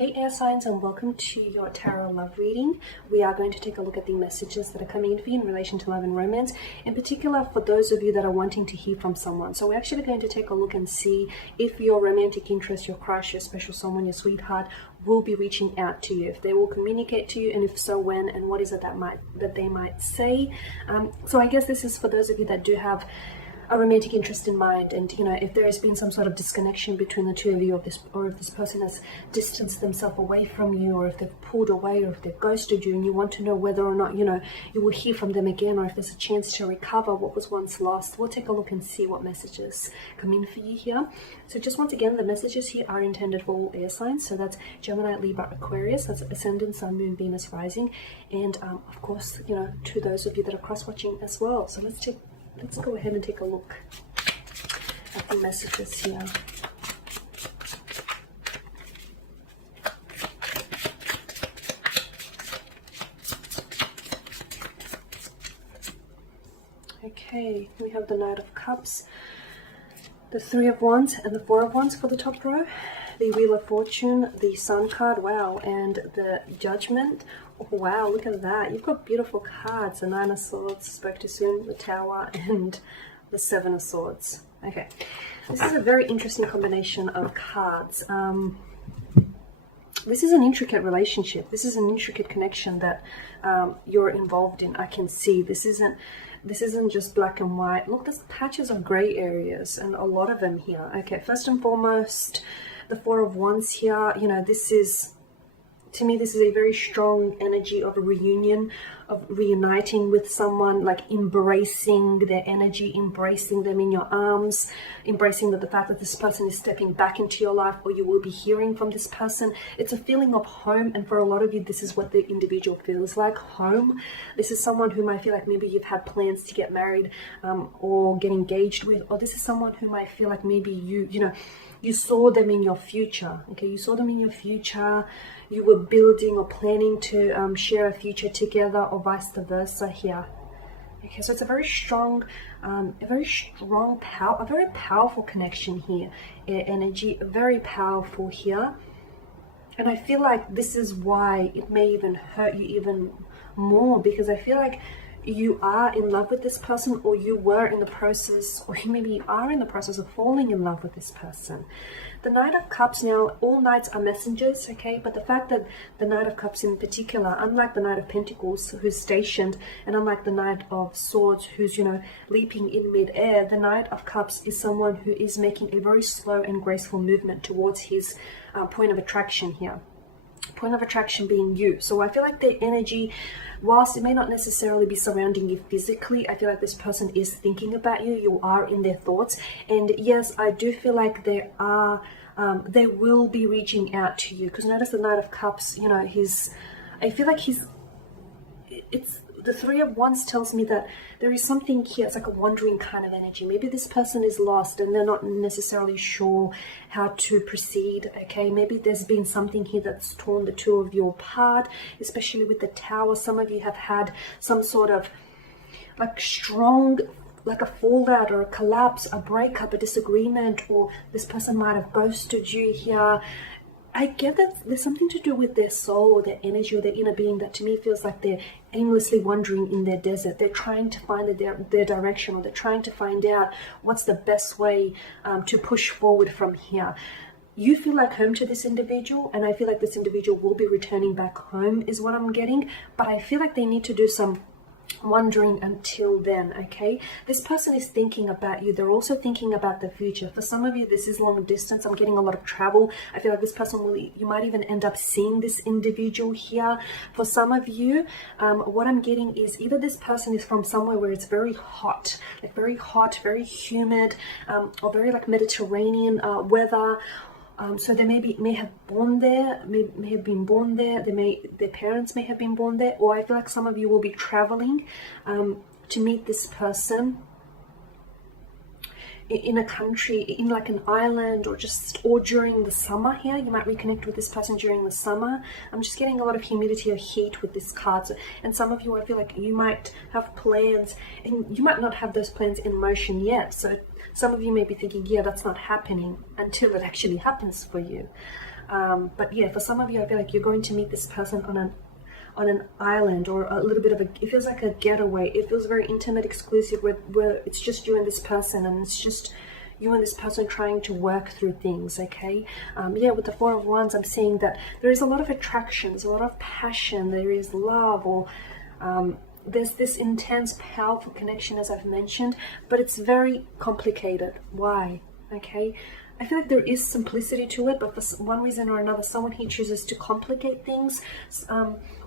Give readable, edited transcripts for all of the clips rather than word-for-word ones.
Hey air signs, and welcome to your tarot love reading. We are going to take a look at the messages that are coming in for you in relation to love and romance, in particular for those of you that are wanting to hear from someone. So we're actually going to take a look and see if your romantic interest, your crush, your special someone, your sweetheart will be reaching out to you, if they will communicate to you, and if so, when, and what is it that they might say. So I guess this is for those of you that do have a romantic interest in mind, and if there has been some sort of disconnection between the two of you, or if this person has distanced themselves away from you, or if they've pulled away, or if they've ghosted you, and you want to know whether or not you will hear from them again, or if there's a chance to recover what was once lost. We'll take a look and see what messages come in for you here. So just once again, the messages here are intended for all air signs, so that's Gemini, Libra, Aquarius, that's Ascendant, Sun, Moon, Venus, Rising, and of course to those of you that are cross-watching as well. So let's go ahead and take a look at the messages here. Okay, we have the Knight of Cups, the Three of Wands, and the Four of Wands for the top row, the Wheel of Fortune, the Sun card, wow, and the Judgment. Wow, look at that. You've got beautiful cards. The Nine of Swords, spoke too soon, the Tower, and the Seven of Swords. Okay, this is a very interesting combination of cards. This is an intricate relationship. This is an intricate connection that you're involved in. I can see this isn't just black and white. Look, there's patches of gray areas, and a lot of them here. Okay, first and foremost, the Four of Wands here, to me, this is a very strong energy of a reunion, of reuniting with someone, like embracing their energy, embracing them in your arms, embracing the fact that this person is stepping back into your life, or you will be hearing from this person. It's a feeling of home, and for a lot of you, this is what the individual feels like, home. This is someone who might feel like maybe you've had plans to get married or get engaged with, or this is someone who might feel like maybe you saw them in your future. Okay, you saw them in your future. You were building or planning to share a future together, or vice versa here. Okay, so it's a very strong, a very powerful connection here. Energy, very powerful here. And I feel like this is why it may even hurt you even more, because I feel like you are in love with this person, or you were in the process, or maybe you are in the process of falling in love with this person. The Knight of Cups, now all knights are messengers, okay, but the fact that the Knight of Cups in particular, unlike the Knight of Pentacles who's stationed, and unlike the Knight of Swords who's leaping in mid-air, the Knight of Cups is someone who is making a very slow and graceful movement towards his point of attraction here. Point of attraction being you. So I feel like the energy, whilst it may not necessarily be surrounding you physically, I feel like this person is thinking about you. You are in their thoughts, and yes, I do feel like they will be reaching out to you, because notice the Knight of Cups, I feel like it's the Three of Wands tells me that there is something here. It's like a wandering kind of energy. Maybe this person is lost and they're not necessarily sure how to proceed. Okay, maybe there's been something here that's torn the two of you apart, especially with the Tower. Some of you have had some sort of like a fallout or a collapse, a breakup, a disagreement, or this person might have ghosted you here. I get that there's something to do with their soul, or their energy, or their inner being, that to me feels like they're aimlessly wandering in their desert. They're trying to find their direction, or they're trying to find out what's the best way to push forward from here. You feel like home to this individual, and I feel like this individual will be returning back home is what I'm getting, but I feel like they need to do some wondering until then. Okay, this person is thinking about you. They're also thinking about the future. For some of you, this is long distance. I'm getting a lot of travel. I feel like this person you might even end up seeing this individual here. For some of you, what I'm getting is either this person is from somewhere where it's very hot, very humid, or very like Mediterranean weather. So they may have born there, may have been born there. Their parents may have been born there, or I feel like some of you will be traveling to meet this person in a country, in like an island, or during the summer here. You might reconnect with this person during the summer. I'm just getting a lot of humidity or heat with this card. So, and some of you, I feel like you might have plans, and you might not have those plans in motion yet. So some of you may be thinking, yeah, that's not happening, until it actually happens for you. But yeah, for some of you, I feel like you're going to meet this person on an island, or a little bit of it feels like a getaway. It feels very intimate, exclusive, where it's just you and this person, and it's just you and this person trying to work through things, okay? Yeah, with the Four of Wands, I'm seeing that there is a lot of attraction, there's a lot of passion, there is love, or there's this intense, powerful connection, as I've mentioned, but it's very complicated. Why? Okay? I feel like there is simplicity to it, but for one reason or another, someone here chooses to complicate things.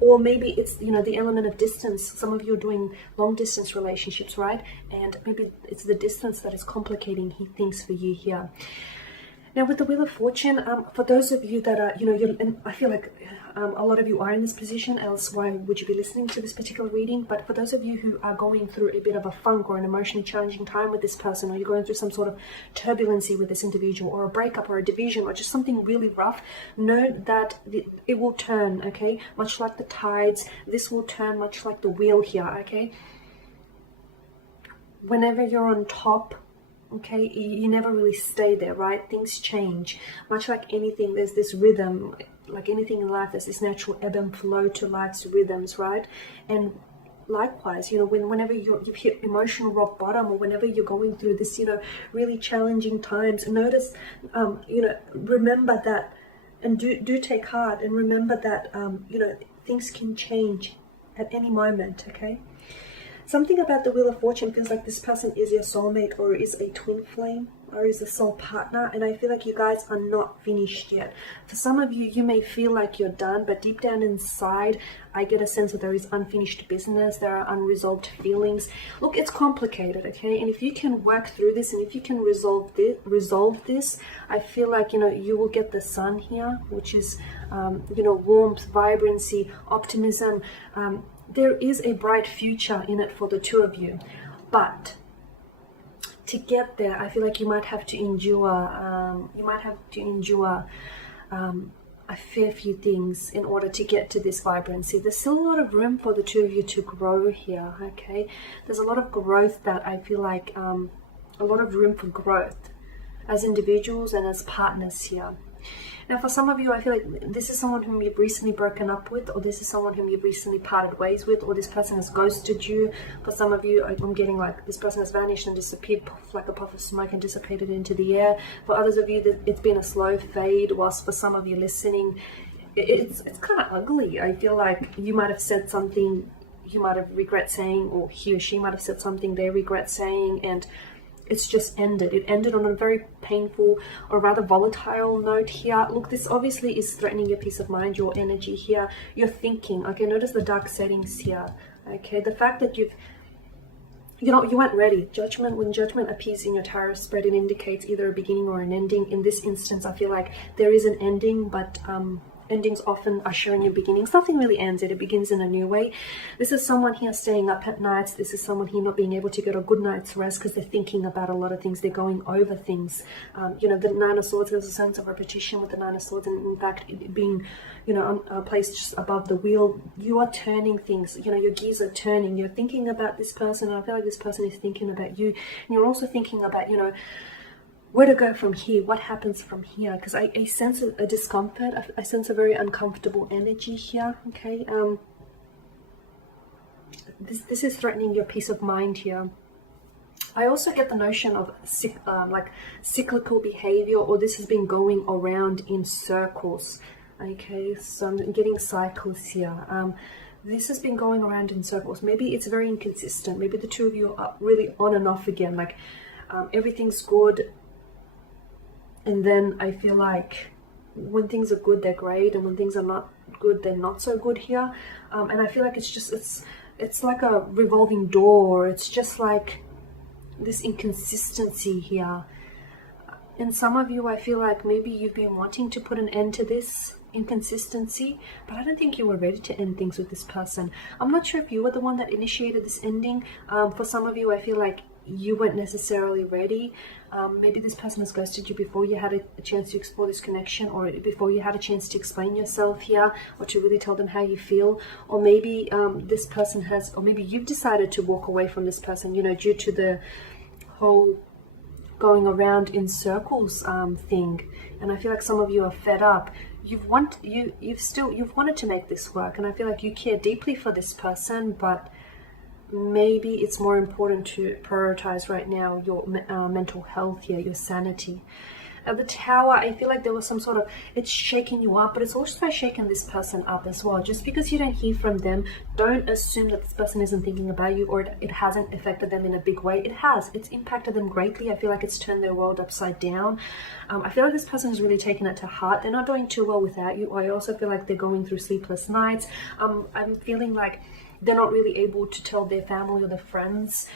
Or maybe it's, you know, the element of distance. Some of you are doing long distance relationships, right? And maybe it's the distance that is complicating things for you here. Now, with the Wheel of Fortune, for those of you that are, you know, and I feel like a lot of you are in this position, else why would you be listening to this particular reading? But for those of you who are going through a bit of a funk or an emotionally challenging time with this person, or you're going through some sort of turbulency with this individual, or a breakup or a division, or just something really rough, know that it will turn, okay? Much like the tides, this will turn much like the wheel here, okay? Whenever you're on top, okay, you never really stay there, right? Things change. Much like anything, there's this rhythm. Like anything in life, there's this natural ebb and flow to life's rhythms, right? And likewise, you know, whenever you've hit emotional rock bottom, or whenever you're going through this, you know, really challenging times, notice, you know, remember that, and do take heart, and remember that, you know, things can change at any moment, okay? Something about the Wheel of Fortune feels like this person is your soulmate, or is a twin flame, or is a soul partner, and I feel like you guys are not finished yet. For some of you, you may feel like you're done, but deep down inside, I get a sense that there is unfinished business, there are unresolved feelings. Look, it's complicated, okay? And if you can work through this, and if you can resolve this, I feel like, you know, you will get the Sun here, which is, you know, warmth, vibrancy, optimism. There is a bright future in it for the two of you, but to get there, I feel like you might have to endure. A fair few things in order to get to this vibrancy. There's still a lot of room for the two of you to grow here. Okay, there's a lot of growth that I feel like a lot of room for growth as individuals and as partners here. Now, for some of you, I feel like this is someone whom you've recently broken up with, or this is someone whom you've recently parted ways with, or this person has ghosted you. For some of you, I'm getting like this person has vanished and disappeared like a puff of smoke and dissipated into the air. For others of you, it's been a slow fade, whilst for some of you listening, it's kind of ugly. I feel like you might have said something you might have regret saying, or he or she might have said something they regret saying, and it's just ended. It ended on a very painful, or rather volatile note here. Look, this obviously is threatening your peace of mind, your energy here, your thinking. Okay, notice the dark settings here. Okay, the fact that you weren't ready. Judgment, when judgment appears in your tarot spread, it indicates either a beginning or an ending. In this instance, I feel like there is an ending, but endings often are showing you beginnings. Nothing really ends it begins in a new way. This is someone here staying up at nights. This is someone here not being able to get a good night's rest because they're thinking about a lot of things. They're going over things. You know, the Nine of Swords, there's a sense of repetition with the Nine of Swords, and in fact it being, you know, placed just above the wheel. You are turning things, you know, your gears are turning. You're thinking about this person, and I feel like this person is thinking about you, and you're also thinking about, you know, where to go from here, what happens from here, because I sense a discomfort, I sense a very uncomfortable energy here, okay? This is threatening your peace of mind here. I also get the notion of like cyclical behavior, or this has been going around in circles, okay? So I'm getting cycles here. This has been going around in circles. Maybe it's very inconsistent. Maybe the two of you are really on and off again, like everything's good, and then I feel like when things are good, they're great, and when things are not good, they're not so good here. And I feel like it's like a revolving door. It's just like this inconsistency here. And some of you, I feel like maybe you've been wanting to put an end to this inconsistency, but I don't think you were ready to end things with this person. I'm not sure if you were the one that initiated this ending. For some of you, I feel like you weren't necessarily ready. Maybe this person has ghosted you before you had a chance to explore this connection, or before you had a chance to explain yourself here, or to really tell them how you feel. Or maybe this person has, or maybe you've decided to walk away from this person, you know, due to the whole going around in circles thing, and I feel like some of you are fed up. You've wanted to make this work, and I feel like you care deeply for this person, but maybe it's more important to prioritize right now your mental health here, your sanity. At the Tower, I feel like there was some sort of, it's shaking you up, but it's also shaking this person up as well. Just because you don't hear from them, don't assume that this person isn't thinking about you, or it hasn't affected them in a big way. It has. It's impacted them greatly. I feel like it's turned their world upside down. I feel like this person is really taking it to heart. They're not doing too well without you. I also feel like they're going through sleepless nights. I'm feeling like they're not really able to tell their family or their friends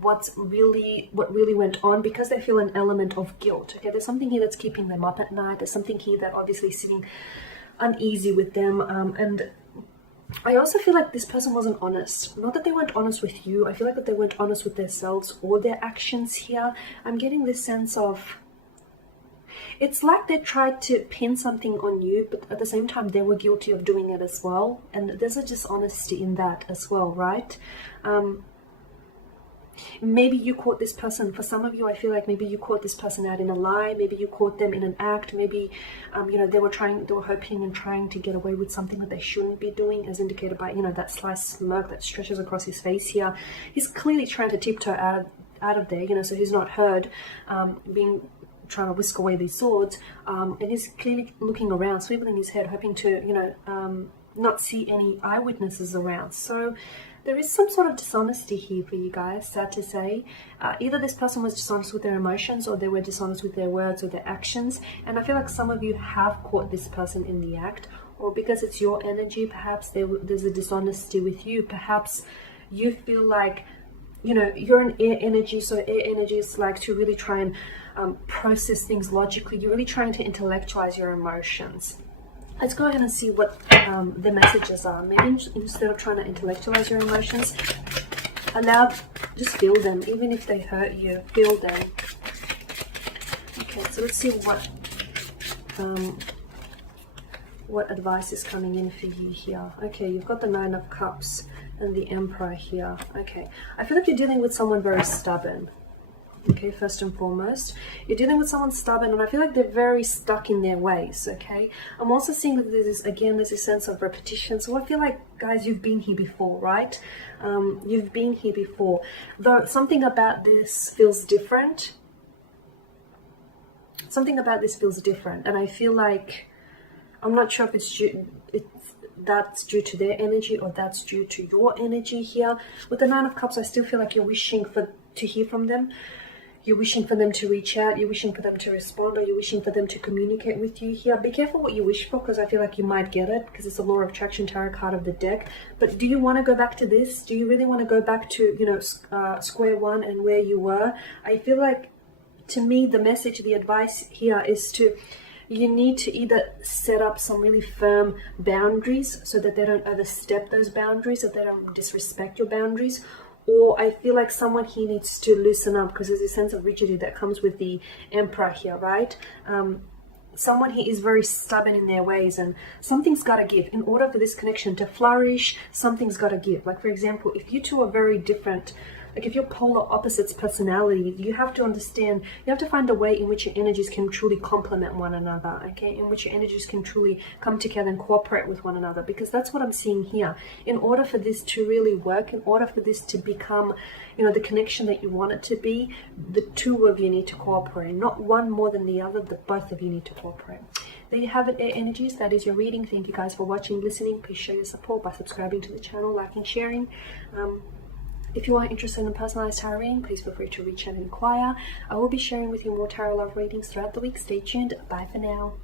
what really went on, because they feel an element of guilt. Okay, there's something here that's keeping them up at night. There's something here that obviously is sitting uneasy with them, and I also feel like this person wasn't honest. Not that they weren't honest with you. I feel like that they weren't honest with themselves or their actions here. I'm getting this sense of, it's like they tried to pin something on you, but at the same time they were guilty of doing it as well, and there's a dishonesty in that as well, right? Maybe you caught this person, for some of you, I feel like maybe you caught this person out in a lie. Maybe you caught them in an act. Maybe, they were hoping and trying to get away with something that they shouldn't be doing, as indicated by, that sly smirk that stretches across his face here. He's clearly trying to tiptoe out of there, so he's not heard, trying to whisk away these swords, and he's clearly looking around, swiveling his head, hoping to, not see any eyewitnesses around. So there is some sort of dishonesty here for you guys, sad to say. Either this person was dishonest with their emotions, or they were dishonest with their words or their actions. And I feel like some of you have caught this person in the act, or because it's your energy, perhaps there's a dishonesty with you. Perhaps you feel like, you're an air energy, so air energy is like to really try and process things logically. You're really trying to intellectualize your emotions. Let's go ahead and see what the messages are. Maybe instead of trying to intellectualize your emotions, just feel them. Even if they hurt you, feel them. Okay, so let's see what advice is coming in for you here. Okay, you've got the Nine of Cups and the Emperor here. Okay, I feel like you're dealing with someone very stubborn. Okay, first and foremost, you're dealing with someone stubborn, and I feel like they're very stuck in their ways. Okay, I'm also seeing that there's a sense of repetition. So I feel like, guys, you've been here before, right? You've been here before, though something about this feels different. Something about this feels different, and I feel like, I'm not sure if that's due to their energy or that's due to your energy here. With the Nine of Cups, I still feel like you're wishing to hear from them. You're wishing for them to reach out. You're wishing for them to respond, or you're wishing for them to communicate with you here. Be careful what you wish for, because I feel like you might get it, because it's a Law of Attraction tarot card of the deck. But do you want to go back to this? Do you really want to go back to, square one and where you were? I feel like, to me, the message, the advice here is you need to either set up some really firm boundaries so that they don't overstep those boundaries, so they don't disrespect your boundaries. Or I feel like someone here needs to loosen up, because there's a sense of rigidity that comes with the Emperor here, right? Someone here is very stubborn in their ways, and something's got to give. In order for this connection to flourish, something's got to give. Like, for example, if you two are very different, like if you're polar opposites personality, you have to understand, you have to find a way in which your energies can truly complement one another, okay? In which your energies can truly come together and cooperate with one another, because that's what I'm seeing here. In order for this to really work, in order for this to become, the connection that you want it to be, the two of you need to cooperate. Not one more than the other, the both of you need to cooperate. There you have it, air energies. That is your reading. Thank you guys for watching, listening. Please show your support by subscribing to the channel, liking, sharing. If you are interested in personalized tarot reading, please feel free to reach out and inquire. I will be sharing with you more tarot love readings throughout the week. Stay tuned. Bye for now.